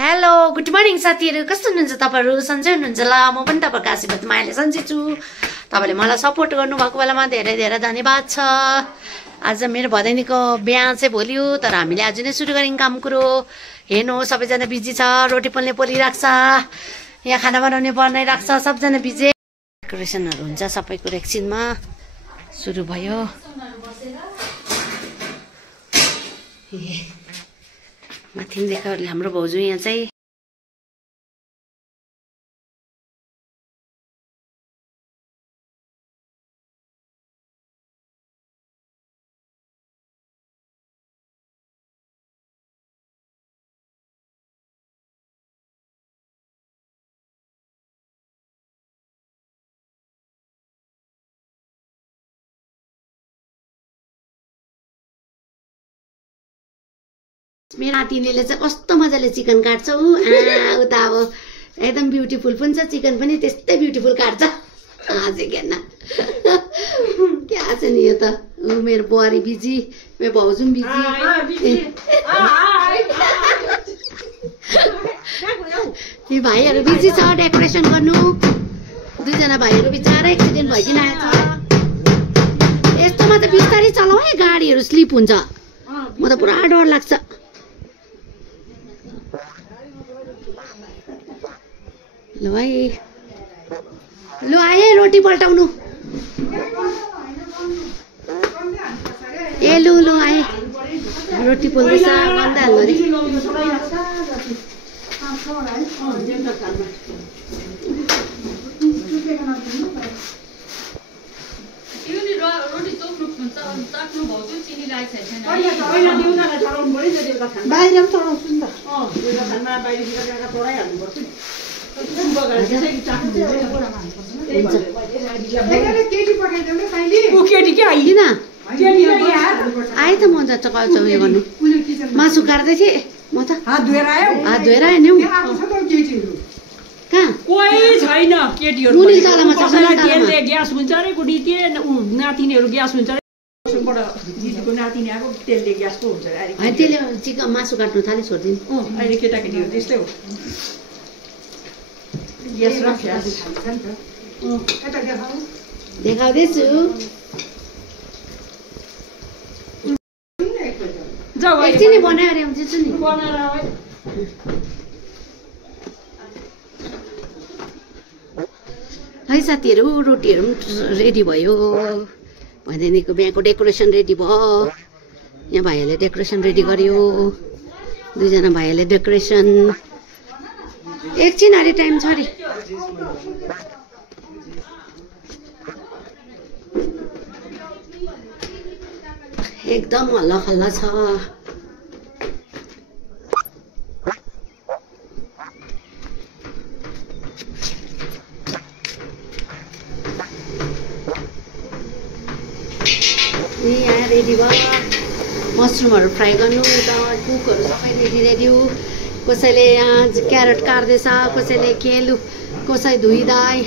Hello good morning साथीहरू, कस्तो हुनुहुन्छ तपाईहरु? सन्चै हुनुहुन्छ ल? म पनि तपाईहरुको आशीर्वाद मायाले सन्चै छु। तपाईले मलाई सपोर्ट गर्नुभएको बेलामा धेरै धेरै धन्यवाद छ। आज मेरो भदैनीको बिहा चाहिँ भोलि हो, तर हामीले आज नै सुरु गर्यौं काम कुरो। हेर्नु सबैजना बिजी छ, रोटी पोल्ने पोलिराख्छ, यहाँ खाना बनाउने बनाइराख्छ, सबजना बिजी। डेकोरेसनहरु हुन्छ सबै कुरो एकछिनमा सुरु भयो। माथि देखाउले हाम्रो भाउजू यहाँ चाहिँ मेरो नातिनीले चाहिँ कस्तो मजाले चिकन काट्छ उ उता अब एकदम ब्युटिफुल पनि छ, चिकन पनि त्यस्तै ब्युटिफुल काट्छ। आज केन क्या छ नि यो त, मेरो बुहारी बिजी, मेरो भाउजू बिजी, यी भाइहरू बिजी छ डेकोरेसन गर्नु। दुईजना भाइहरू बिचारा एक्सिडेन्ट भइकिन आएछ। यस्तोमा त बिस्तारै चलाऊ है, गाडीहरू स्लिप हुन्छ। म त पुरा डर लाग्छ। ल भाइ, ल आए रोटी पल्टाउनु। ए लु लु आए, रोटी पोल्दैछ, गन्दा हाल्नु अरे। आए त म त उयो गर्नु, मासु काट्दै थिएँ म त। हात धोएर आयो नि। कहाँ कोही छैन केटीहरू, कसैलाई ग्यास हुन्छ अरे, कुनै नातिनीहरू ग्यास हुन्छ अरे। दिदीको नातिनी आएको तेलले ग्यासको हुन्छ अरे, त्यसले चिकन मासु काट्नु थाले छोडिदिनु। अहिले केटाकेटीहरू त्यस्तै हो, ग्यास र ग्यास देखाउँदैछु। एकछिन बनायो अरे आउँदैछु नि है साथीहरू। रोटीहरू पनि रेडी भयो, भदैनीको बिहाको डेकोरेसन रेडी भयो। यहाँ भाइहरूले डेकोरेसन रेडी गर्यो, दुईजना भाइहरूले डेकोरेसन। एकछिन अरे टाइम छ अरे। एकदम हल्ला खल्ला छ। यहाँ रेडी भयो, मसरुमहरू फ्राई गर्नु, कुकहरू सबै रेडी हो। कसैले यहाँ क्यारेट काट्दैछ, कसैले केलु, कसै धुइदाई,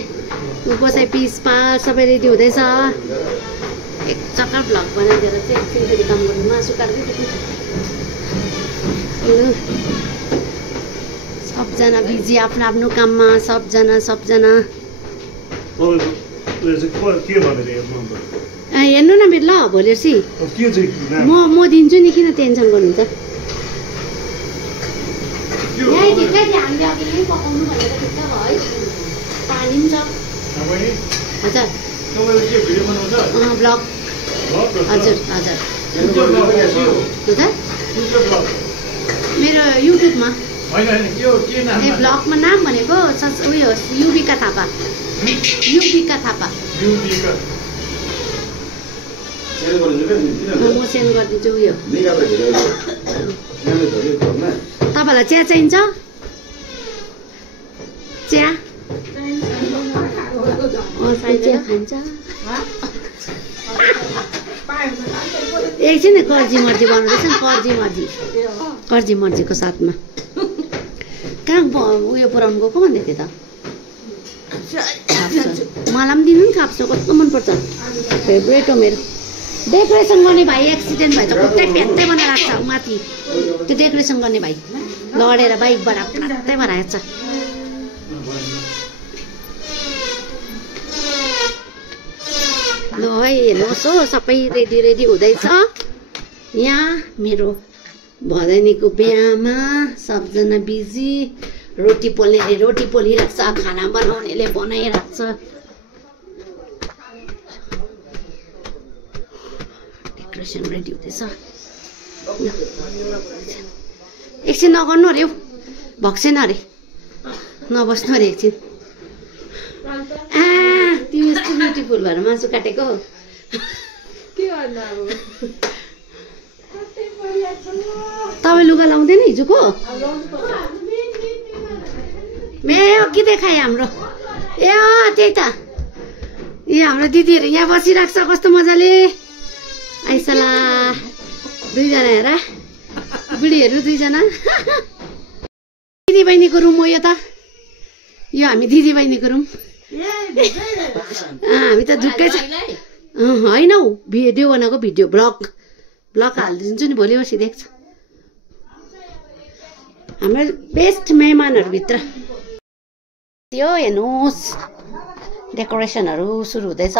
कसै पिस पास सबै रेडी हुँदैछ। एक चक्कर भ्लग बनाइदिएर चाहिँ एकछिन फेरि काम गर्नु, मासु काट्दै सबजना बिजी आफ्नो आफ्नो काममा, सबजना हेर्नु न मेरो। ल भोलि म दिन्छु नि, किन टेन्सन गर्नुहुन्छ। यहीँ ठिकै थियो, हामीले अघि यहीँ पकाउनु भनेर ठिक्क भयो है। पानी पनि छ। हजुर ब्लग, हजुर हजुर मेरो युट्युबमा ए ब्लगमा नाम भनेको उयो युविका थापा। म सेन्ड गरिदिन्छु। उयो तपाईँलाई चिया चाहिन्छ? चिया चिया खान्छ? एकछिन कर्जी मर्जी बनाउँदैछ नि, कर्जी मर्जीको साथमा। कहाँ उयो पुऱ्याउनु गएको भन्दै थियो त? मलाई पनि दिनु नि खाप्सो, कस्तो मनपर्छ, फेभरेट हो मेरो। डेकोरेसन गर्ने भाइ एक्सिडेन्ट भएछ खुट्टै प्यात्तै बनाएर राख्छ माथि त्यो डेकोरेसन गर्ने भाइ लडेर बाइकबाट प्यात्तै बनाएको छ ल है हेर्नुहोस् हो सबै रेडी हुँदैछ यहाँ मेरो भदैनीको बिहामा सबजना बिजी रोटी पोल्नेले रोटी पोलिरहेको छ खाना बनाउनेले बनाइरहेको छ डेकोरेसन रेडी हुँदैछ एकछिन नगर्नु अरे हौ भक्सेन अरे नबस्नु अरे एकछिन तिमी यस्तो ब्युटिफुल भएर मासु काटेको तपाईँ लुगा लाउँदैन हिजोको मेरो के देखाए हाम्रो ए त्यही त ए हाम्रो दिदीहरू यहाँ बसिरहेको छ कस्तो मजाले आइसला दुईजना हेर बुढीहरू दुईजना दिदी बहिनीको रुम हो यो त यो हामी दिदी बहिनीको रुम हामी त झुक्कै छ होइन हौ भिडियो बनाएको भिडियो ब्लग हालिदिन्छु नि भोलि पर्सि देख्छ हाम्रो बेस्ट मेहमानहरूभित्र यो हेर्नुहोस् डेकोरेसनहरू सुरु हुँदैछ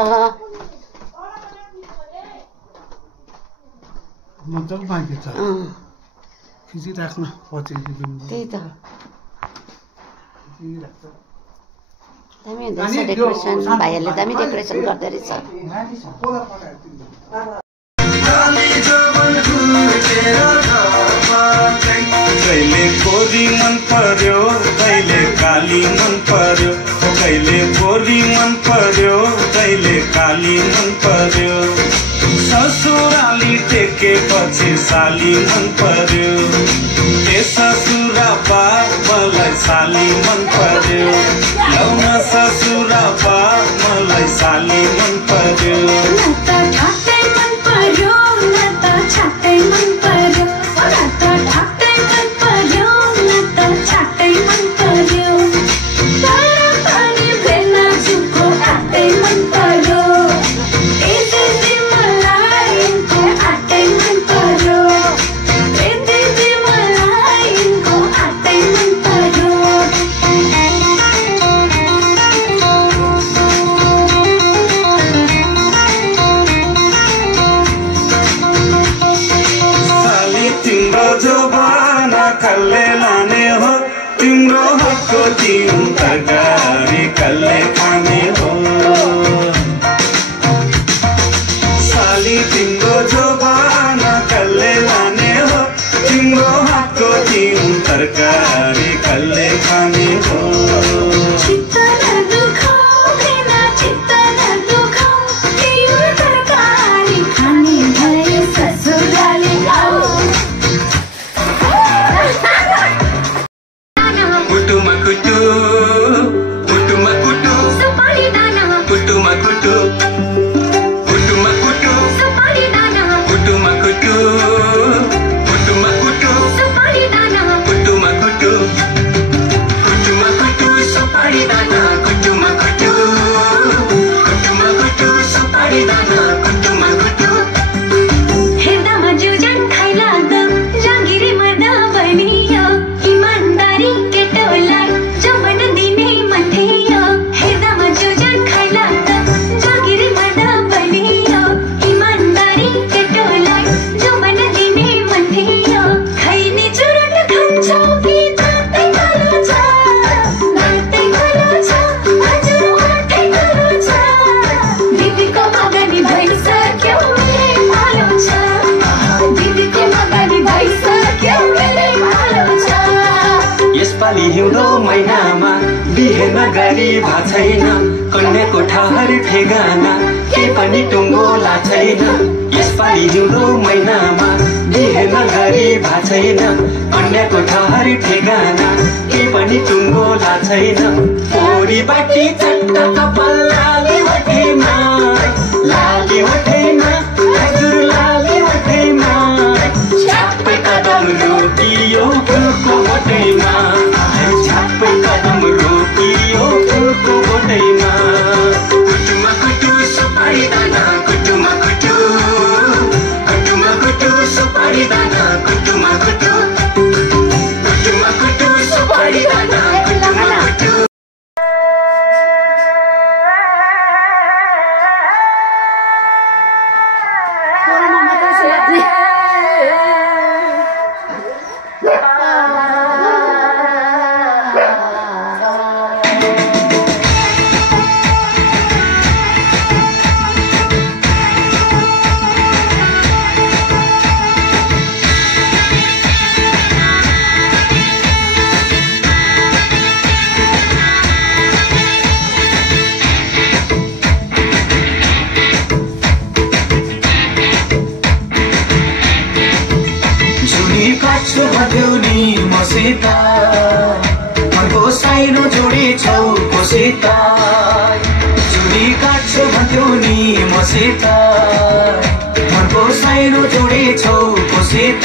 त्यही त दामी हुँदैछ डेकोरेसन भाइहरूले दामी डेकोरेसन गर्दो रहेछ कहिले गोरी मन पर्यो कहिले काली मन पर्यो कहिले गोरी मन पर्यो कहिले काली मन पर्यो ससुराली टेकेपछि साली मन पर्यो ए ससुरा बा मलाई साली मन पर्यो लौन ससुरा बा मलाई साली मन पर्यो कल्ले लाने हो तिम्रो हकको दिउँ तरकारी कल्ले खाने हो साली तिम्रो जोबाना कल्ले लाने हो तिम्रो हकको दिउँ तरकारी कल्ले खाने हो हिउँदो महिनामा बिहे नगरी भा छैन कन्याको ठहर ठेगाना के पनि टुङ्गोला छैन यसपालि हिउँदो महिनामा बिहे नगरी भा छैन कन्याको ठहर ठेगाना के पनि टुङ्गोला छैन पोरी बाटी चट्ट कपाल लाली वठैमा हजुर लाली वठैमा छाप्पै कदम रोकियो फुलको बोटैमा छाप्पै कदम रोकियो फुलको बोटैमा कुटुमा कुटु सुपारी दाना कुटुमा कुटु काट्छु भन्थ्यौ नि मसित मनको साइनो जोडी छौ कोसित चुडी काट्छु भन्थ्यौ नि मसित मनको साइनो जोडी छौ कोसित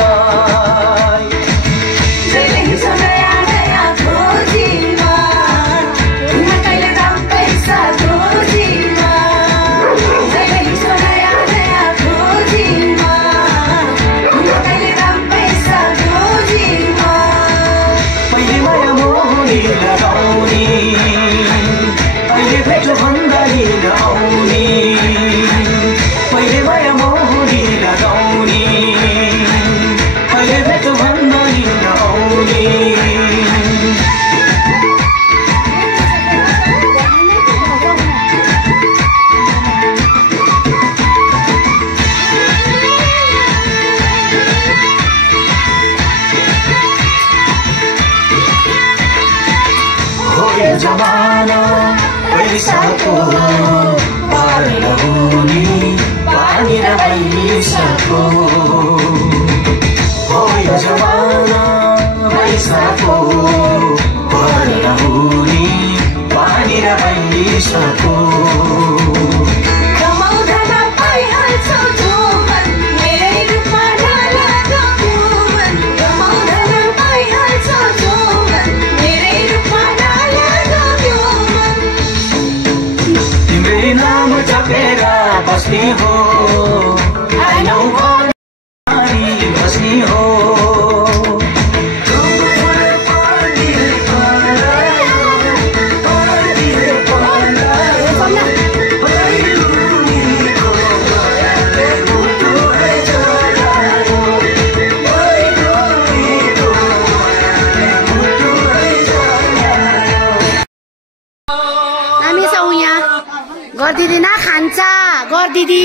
जमाना पैसाको पार नहुने पानी र पैसाको हो यो जमाना पैसाको पार नहुने पानी र पैसाको बस्ने हो आइनौ बस्ने हो गर्दिदी ना खान्छ गर्दिदी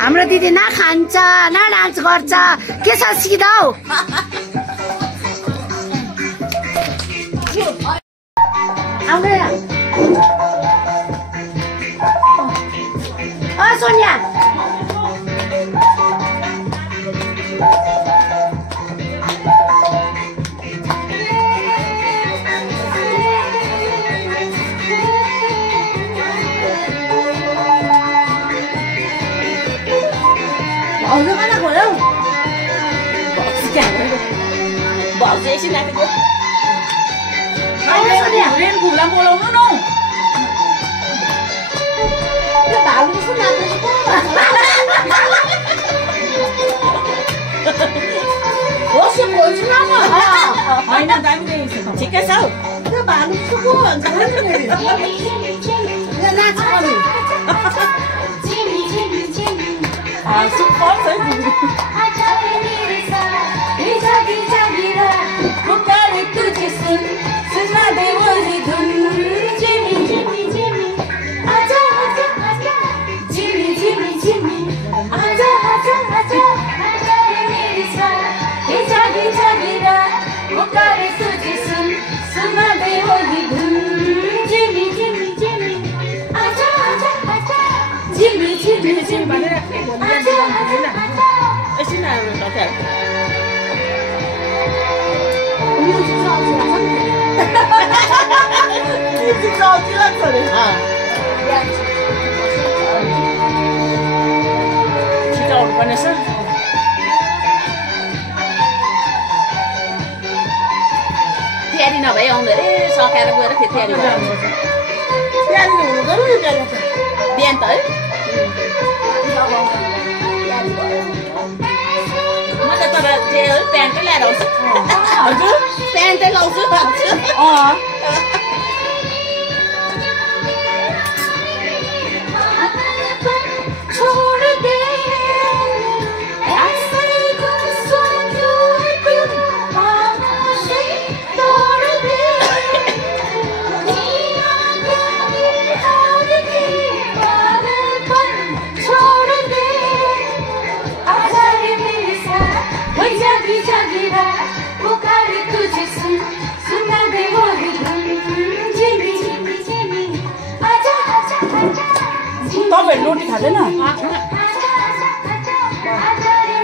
हाम्रो दिदी ना खान्छ ना डान्स गर्छ के छ सिधौ आउँदै ओ Sonia Bỏ dễ xin lại cái lên cùng làm bộ lâu nữa đâu. Cái bảo luôn xuống làm ủa sao buồn xuống lắm à? Hỏi nào tại vì chỉ cái sao? Cái bảo luôn xuống buồn sao hết rồi? Ra ra sao rồi? À xuống con tới gì? Tiari nava'i आउँदै सकाएर गएर फेरि तिहारी बिहान त है म त तर प्यान्टै ल्याएर आउँछु हजुर प्यान्टै लाउँछु तपाईहरु रोटी खादैन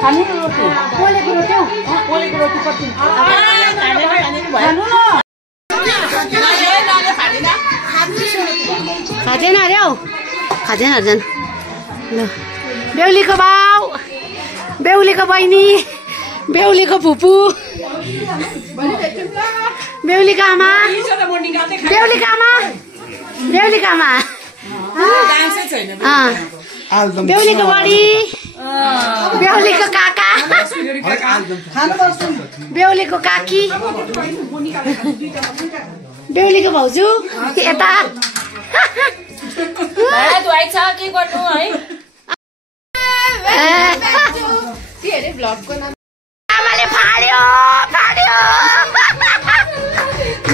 खानु रोटी पोलेको रोटी अर्जन ल बेहुलीको बाउ बेहुलीको बहिनी बेहुलीको फुपू बेहुलीको आमा बेहुलीको आमा बेहुलीको आमा बेहुलीको बडी बेहुलीको काका बेहुलीको काकी बेहुलीको भाउजू यता आमाले फाड्यो फाड्यो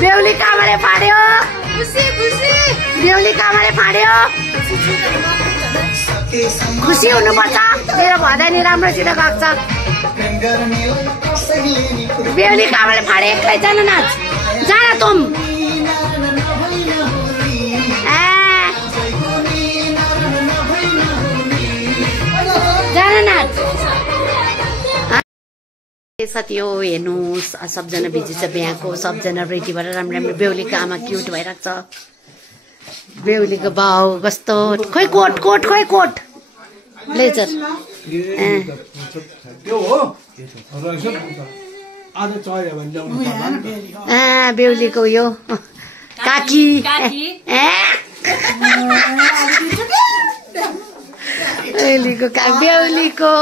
बेहुली कामाले फाड्यो बेहुली कामाले फाड्यो खुसी हुनुपर्छ मेरो भदानी राम्रोसित गएको छ बेहुली कामाले फाडे एक्लै जान नाच जान तुम जान नाच साथी हो हेर्नुहोस् सबजना बिजी छ बिहाको सबजना रेडी भएर राम्रो राम्रो बेहुलीको आमा क्युट भइरहेको छ बेहुलीको बाउ कस्तो खोइ कोट कोट खोइ कोट ब्लेजर बेहुलीको यो काकी बेहुलीको बेहुलीको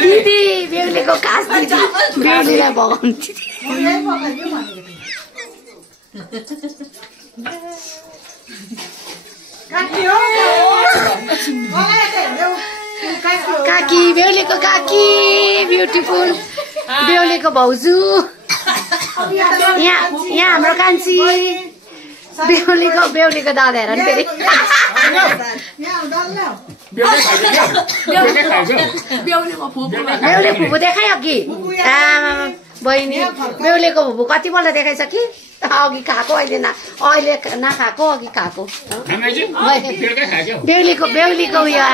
दिदी बेहुलीको कास दिदी बेहुलीलाई भगाउँछु काकी बेहुलीको काकी ब्युटिफुल बेहुलीको भाउजू यहाँ हाम्रो कान्छी बेहुलीको दादा हेर नि फेरि बेहुली फुपू देखाइ अघि बहिनी बेहुलीको फुपू कतिपल्ट देखाइछ कि अघि खाएको अहिले नखाएको अघि खाएको बेहुलीको उयो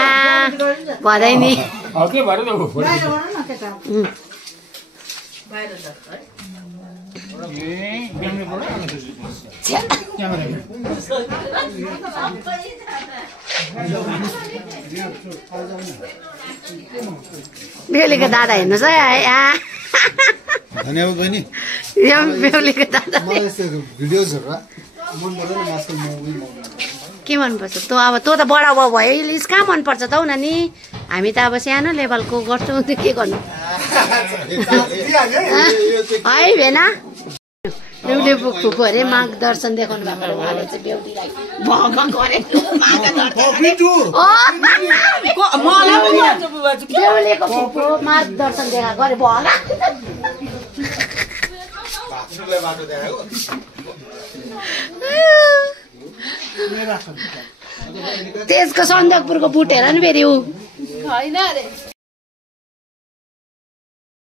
भदै नि बेहुलीको दादा हेर्नुहोस् है धन्यवाद बहिनी बेहुलीको दादा के मनपर्छ तँ अब तँ त बडा बाउ भयो इलिस कहाँ मनपर्छ त हौ नानी हामी त अब सानो लेभलको गर्छौँ त के गर्नु है भेना बेहुली फुपू अरे मार्गदर्शन देखाउनु भएको उहाँले चाहिँ बेहुलीलाई बेहुलीको फुपू मार्गदर्शन देखाएको अरे भगा त्यसको सन्दकपुरको बुट हेर नि फेरि ऊ होइन अरे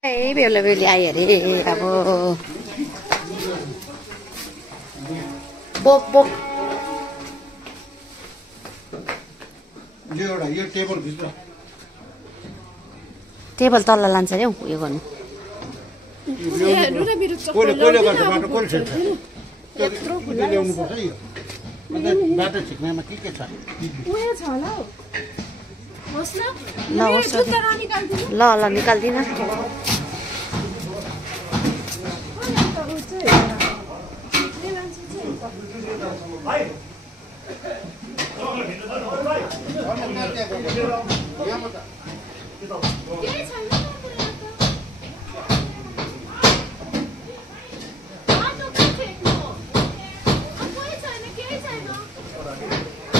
ए बेहुली आयो अरे अब बोक बोक यो टेबल तल लान्छ अरे उयो गर्नु बाटो छिक्नेमा के छ ल ल निकाल्दिन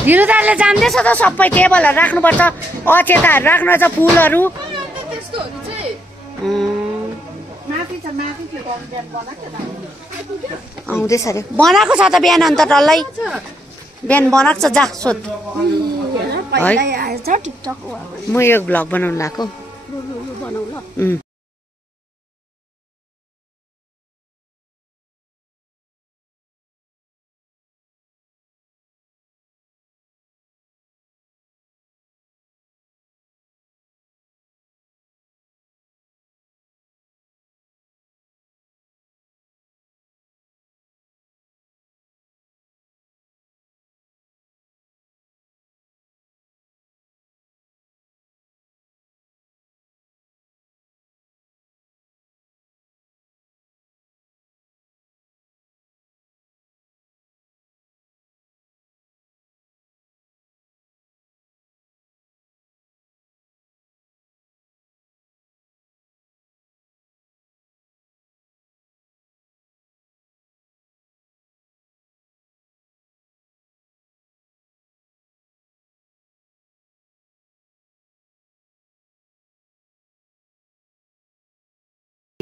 धिरुदाले जान्दैछ त सबै टेबलहरू राख्नुपर्छ अचेताहरू राख्नुपर्छ फुलहरू आउँदैछ अरे बनाएको छ त बिहान अन्त डल्लै बिहान बनाएको छ जा सोध म यो भ्लग बनाउनु लाग्यो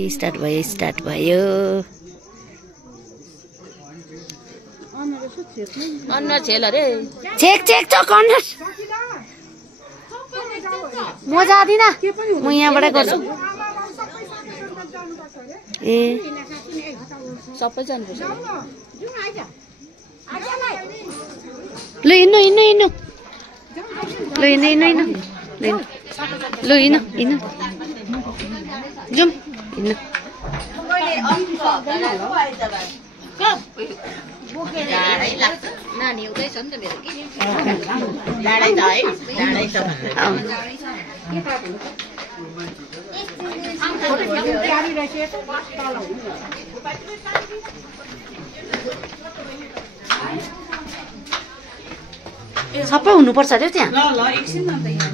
स्टार्ट भयो अन्ना छेल अरे चेक छ कर्नर म जादिन म यहाँबाटै गर्छु ए सबै जानुपर्छ ल हिँड्नु जाउँ हिँड्नु नानी एउटै छ नि त मेरो कि डाँडै छ है डाँडै छ सबै हुनुपर्छ अरे त्यहाँ ल एकछिन न त यहाँ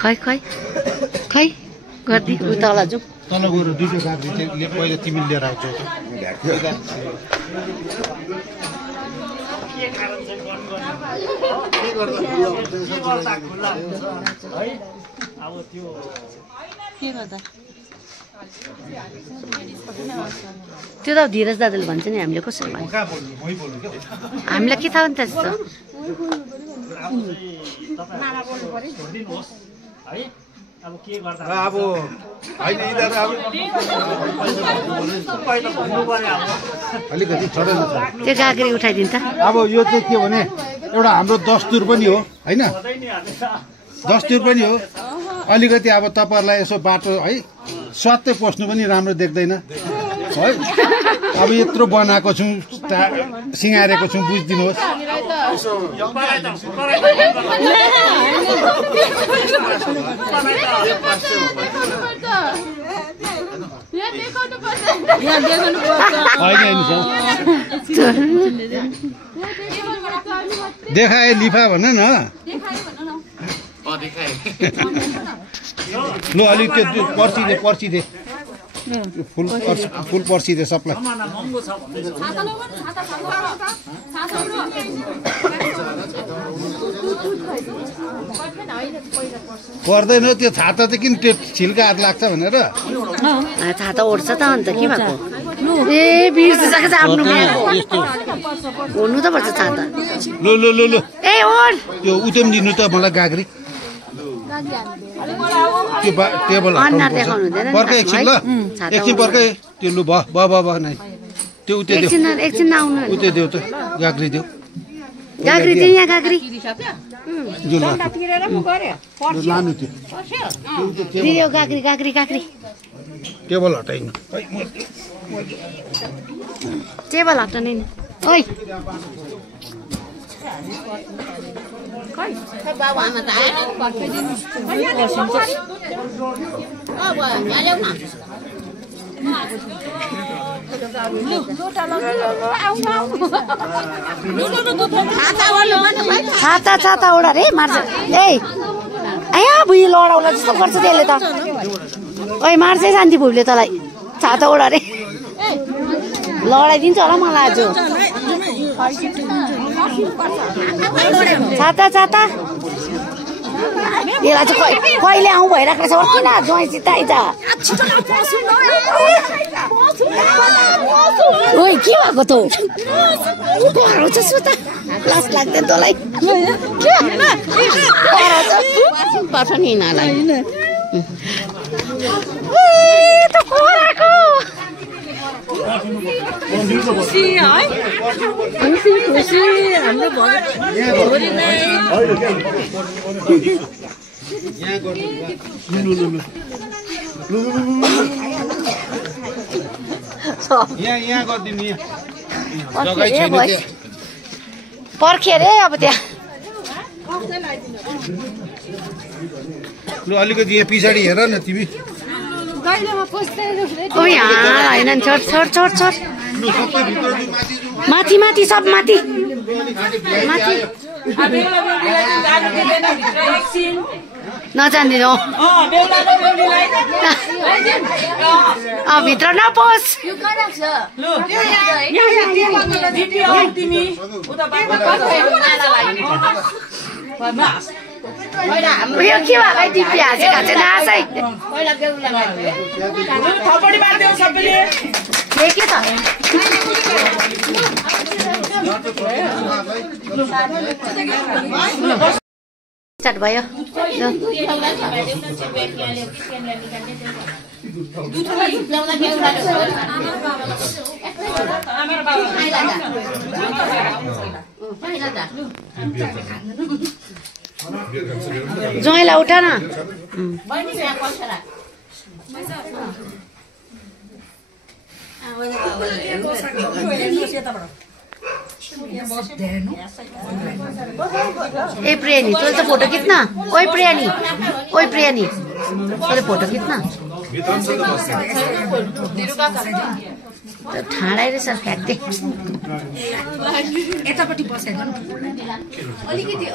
खै गर्दी तल जाउँ तल गएर दुईटा गाडी पहिला तिमीले लिएर आउँछौ त्यो त धीरज दादाले भन्छ नि हामीले कसरी भन्छ हामीलाई के थाहा नि त त्यस्तो अलिकति छोडेन त्यो गाग्री उठाइदिन्छ अब यो चाहिँ के भने एउटा हाम्रो दस्तुर पनि हो होइन दस्तुर पनि हो अलिकति अब तपाईँहरूलाई यसो बाटो है स्वात्तै पस्नु पनि राम्रो देख्दैन है अब यत्रो बनाएको छौँ सिँगारेको छौँ बुझिदिनुहोस् देखाए लिफा भन न लु अलिक त्यो पर्ची दे फुल पर्ची दे सबलाई पर्दैन त्यो छाता त किन त्यो छिल्का हात लाग्छ भनेर छाता ओढ्छ त अन्त के भएको ए बिर्सिसकेछ आफ्नो ओढ्नु त पर्छ छाता लु लु लु लु ए ओढ त्यो उतम दिनु त मलाई गाग्री त्यो टेबल पर्ख एकछिन ल एकछिन पर्खै त्यो लु भयो नै त्यो उतै देऊ एकछिन नआउनु उतै देऊ त गाग्री देऊ गाग्री चाहिँ यहाँ गाग्री लानु त्यो दियो गाग्री टेबल हटाइनु टेबल हटाउने नि ओइ बाबु आमा त आएन अब ल्याउ न छाता ओडा रे मार्छ ए आया भुइँ लडाउला जस्तो गर्छ त्यसले त ओइ मार्छ शान्ति भुइँले तँलाई छाता ओडा रे लडाइदिन्छ होला मलाई आज छाता यसलाई चाहिँ कहिले आउँ भइरहेको छ किन ज्वाइँसित आइज ओइ के भएको त कराउँछस् त लास लाग्दैन तँलाई पर्छ नि यिनीहरूलाई खुसी है खुसी हाम्रो यहाँ गरिदिनु पर्खे रे अब त्यहाँ लु अलिकति यहाँ पछाडि हेर न तिमी होइन छोड माथि सब माथि नजान्दिनु भित्र नपोस् उयो के भयो दिपी हाँसेको चाहिँ नासै के त स्टार्ट भयो ज्वाइँलाई उठा न ए प्रियानी तैँले त फोटो खिच्न ओइ प्रियानी तैँले फोटो खिच्न ठाडै रहेछ फ्याट्टे यतापट्टि बसेर अलिकति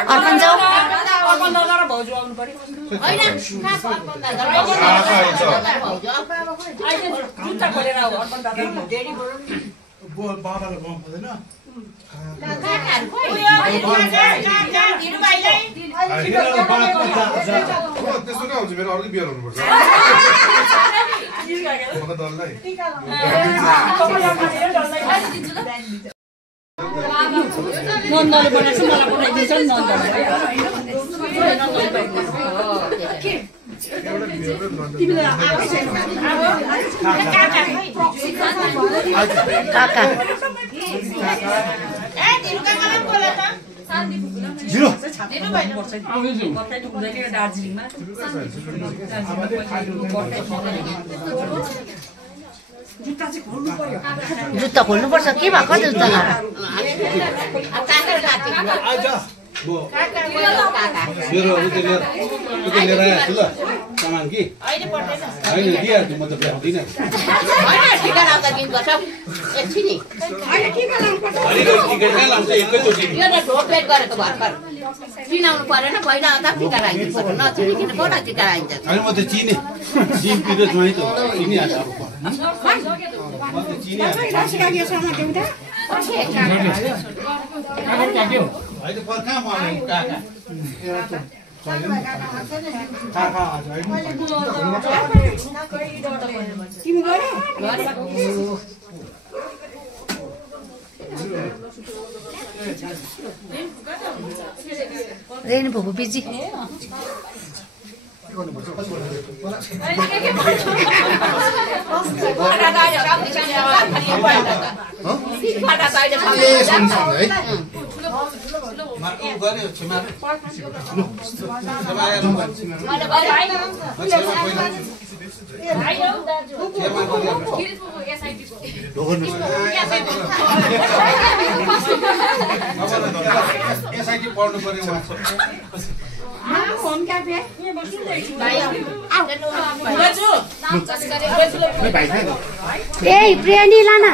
अर्पण जाऊ काका जुत्ता खोल्नुपर्छ के भएको जुत्ता मेरो लिएर आएको छु ल सामान कि होइन दिइहाल्छु म त भ्याउँदिनँ चिनाउनु परेन पहिला आउँदा टिका लगाइदिनु पर्यो नचिनिकन पो टिका लगाइन्छ होइन म त चिने जिम्पी र ज्वाइँ त चिनिहाल्छ अब म त चिनिहाल्छु अहिले पर्खा म काका रेनी भोको बिजी ए प्रियानी लाना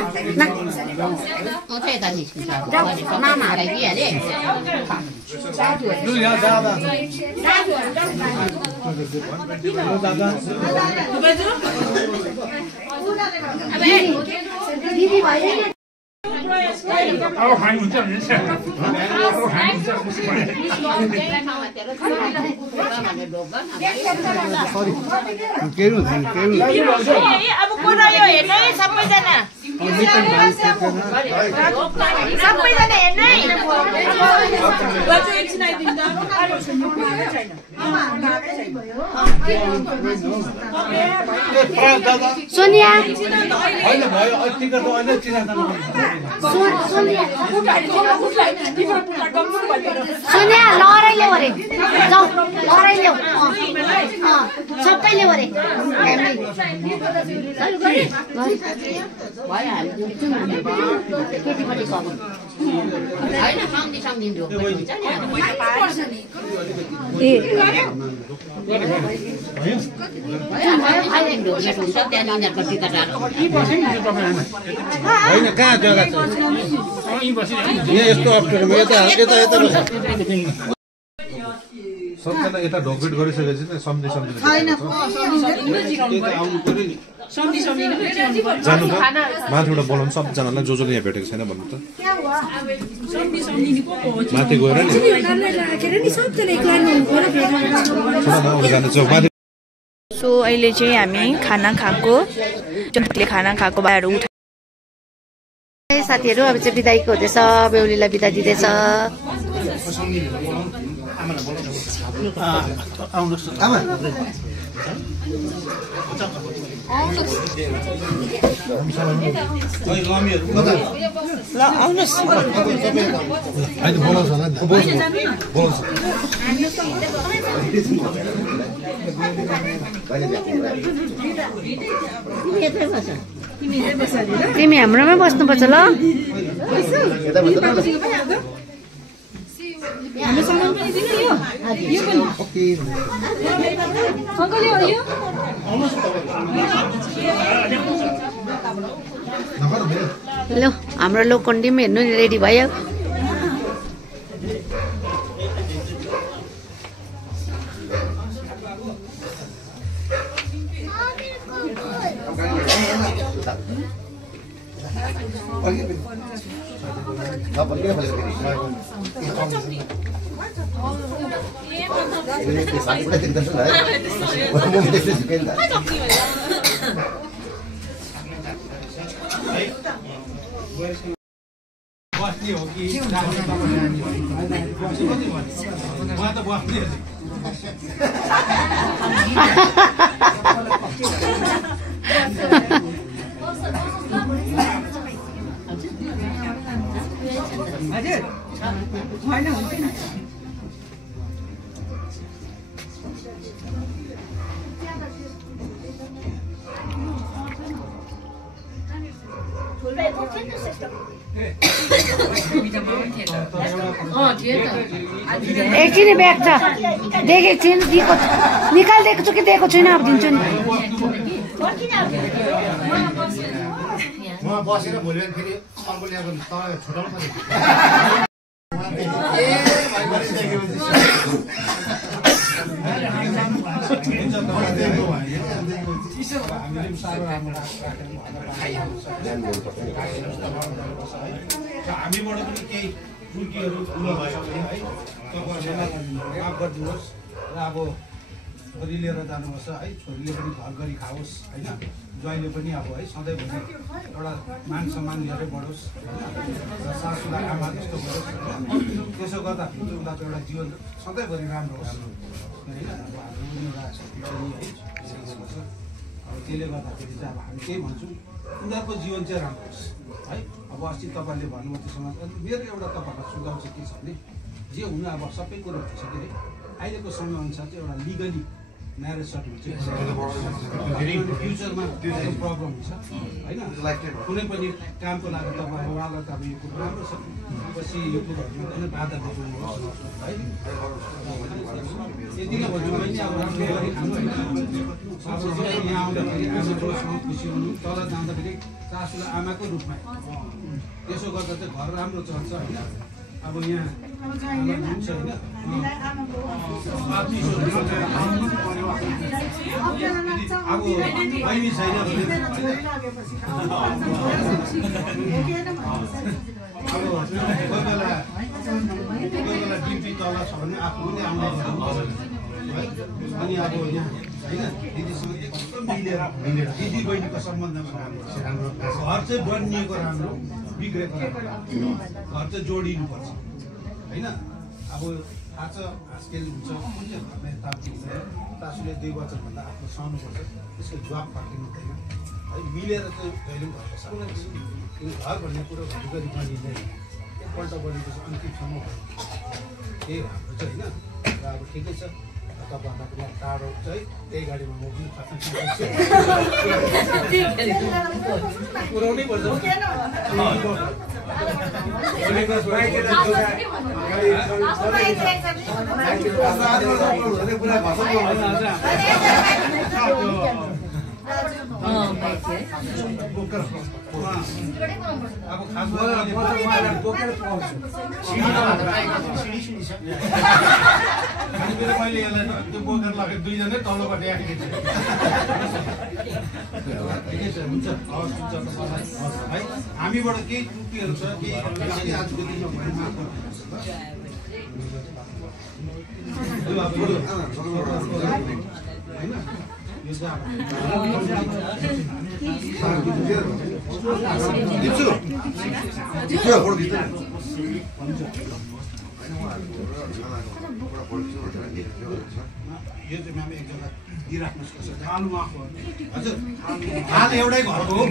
दिदी अब को रह्यो हेर्नु है सबैजना सबैजना हेर्नु सोनिया सोनिया लहरै ल्याऊ अरे जाऊ लहरै ल्याऊ सबै ल्याऊ अरे होइन कहाँ जग्गा छ यहाँ यस्तो अप्ठ्यारोमा यता सबजना यता ढोकभेट गरिसकेपछि सम्झि जानु त माथिबाट बोलाउनु सबजनालाई जो जसले यहाँ भेटेको छैन भन्नु त माथि गएर नि सो अहिले चाहिँ हामी खाना खाएको बाहिर साथीहरू अब चाहिँ बिदाईको हुँदैछ बेहुलीलाई बिदा दिँदैछ तिमी हाम्रोमै बस्नुपर्छ ल ल हाम्रो लोकन्डी पनि हेर्नु नि रेडी भयो एकछिन ब्याग छ देखेको छैन दिएको निकालिदिएको छु कि दिएको छैन अब दिन्छु नि बसेर भोलि फेरि अर्को ल्याएको छुटाउनु हामीबाट पनि केही फुर्कीहरू ठुलो भयो भने है तपाईँहरूले माफ गरिदिनुहोस् र अब छोरी लिएर जानुपर्छ है छोरीले पनि घर गरी खाओस् होइन ज्वाइँले पनि अब है सधैँभरि एउटा मान सम्मान लिएरै बढोस् र सासूलाई आमा जस्तो बढोस् त्यसो गर्दाखेरि चाहिँ उनीहरूको एउटा जीवन सधैँभरि राम्रो होस् होइन अब हाम्रो पनि एउटा अब त्यसले गर्दाखेरि चाहिँ अब हामी केही भन्छौँ उनीहरूको जीवन चाहिँ राम्रो होस् है अब अस्ति तपाईँले भन्नुभयो त्यसमा मेरो एउटा तपाईँहरूलाई सुझाव चाहिँ के छ भने जे हुनु अब सबै कुरो भइसक्यो है अहिलेको समयअनुसार चाहिँ एउटा लिगली म्यारेज सर्टिफिकेट फ्युचरमा प्रब्लम हुन्छ होइन कुनै पनि कामको लागि तपाईँ उहाँलाई त अब यो कुरो राम्रो छ पछि यो कुरोहरूमा कुनै बाधा देखाउनुहोस् है यति नै भन्नु पनि अब राम्रो गरी खानु होइन अब यहाँ आउँदाखेरि आमासँग खुसी हुनु तल जाँदाखेरि सासूलाई आमाकै रूपमा त्यसो गर्दा चाहिँ घर राम्रो चल्छ होइन अब यहाँ हुन्छ होइन अब बहिनी छैन दिदी बहिनीको सम्बन्धमा राम्रो घर चाहिँ बनिएको राम्रो बिग्रेको घर चाहिँ जोडिनुपर्छ होइन अब थाहा छ आजकल हुन्छ कुन चाहिँ घरमा यताउति सासूले 2 वचनभन्दा आफ्नो सहनुपर्छ त्यसको जवाब फर्किनु हुँदैन है मिलेर चाहिँ जहिले पनि घरको साथमा घर भन्ने कुरो घरिघरि बनिँदैन एकपल्ट बनेपछि अन्तिमसम्म त्यही हाम्रो चाहिँ होइन र अब ठिकै छ तपाईँहरूलाई पनि टाढो चाहिँ त्यही गाडीमा म पनि पुऱ्याउनै पर्छ अब खास मैले यसलाई त्यो बोकेर लगेर 2 जनै तलबाट आइदिन्छ ठिकै छ हुन्छ हवस् हुन्छ है हामीबाट केही त्रुटिहरू छ केही आजको दिनमा माफ गर्नुहोस् हैन यो चाहिँ म्याम एकजना दिइराख्नुहोस् हजुर हाल एउटै घरको हो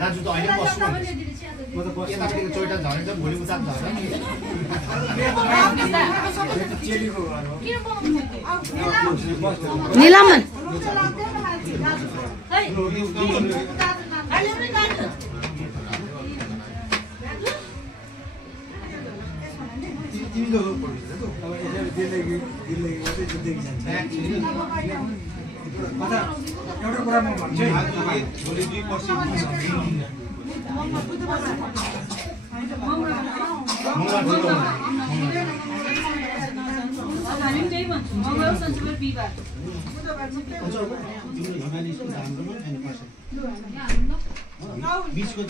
दाजु त अहिले बस्छु म त यतापट्टिको चोइटा झरेछ भोलि उता झर्छ निलमन एउटा कुरा म भन्छु भोलि 2 पर्सि बीचको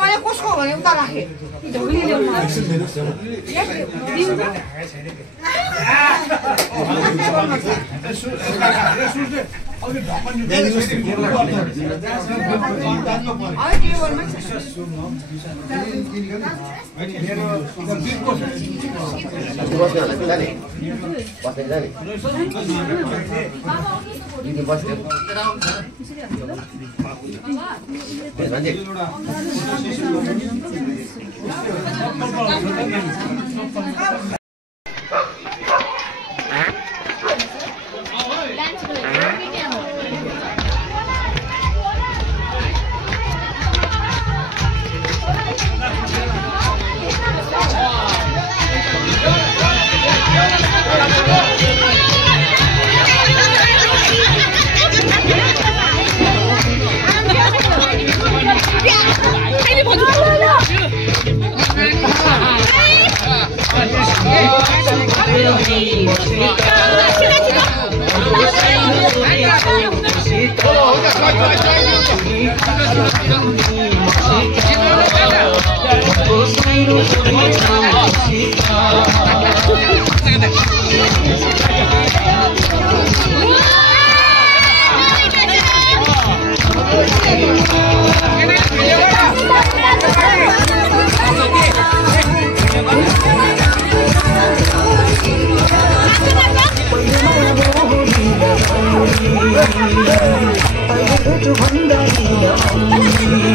मैले कसको भने उता राखे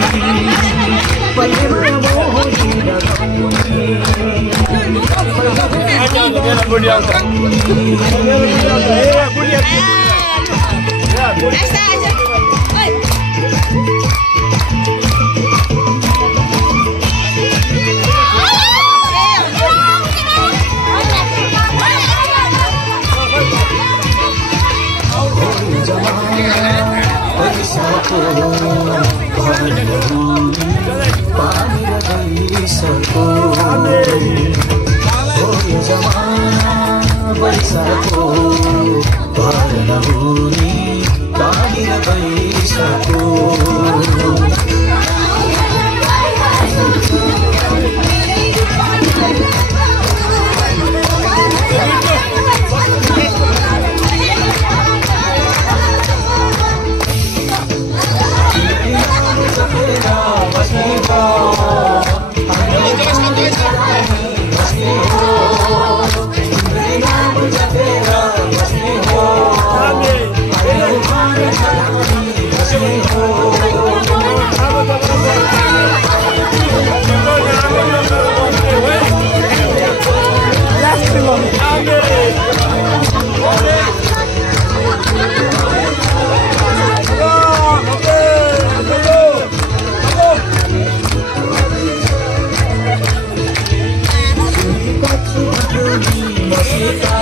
I Música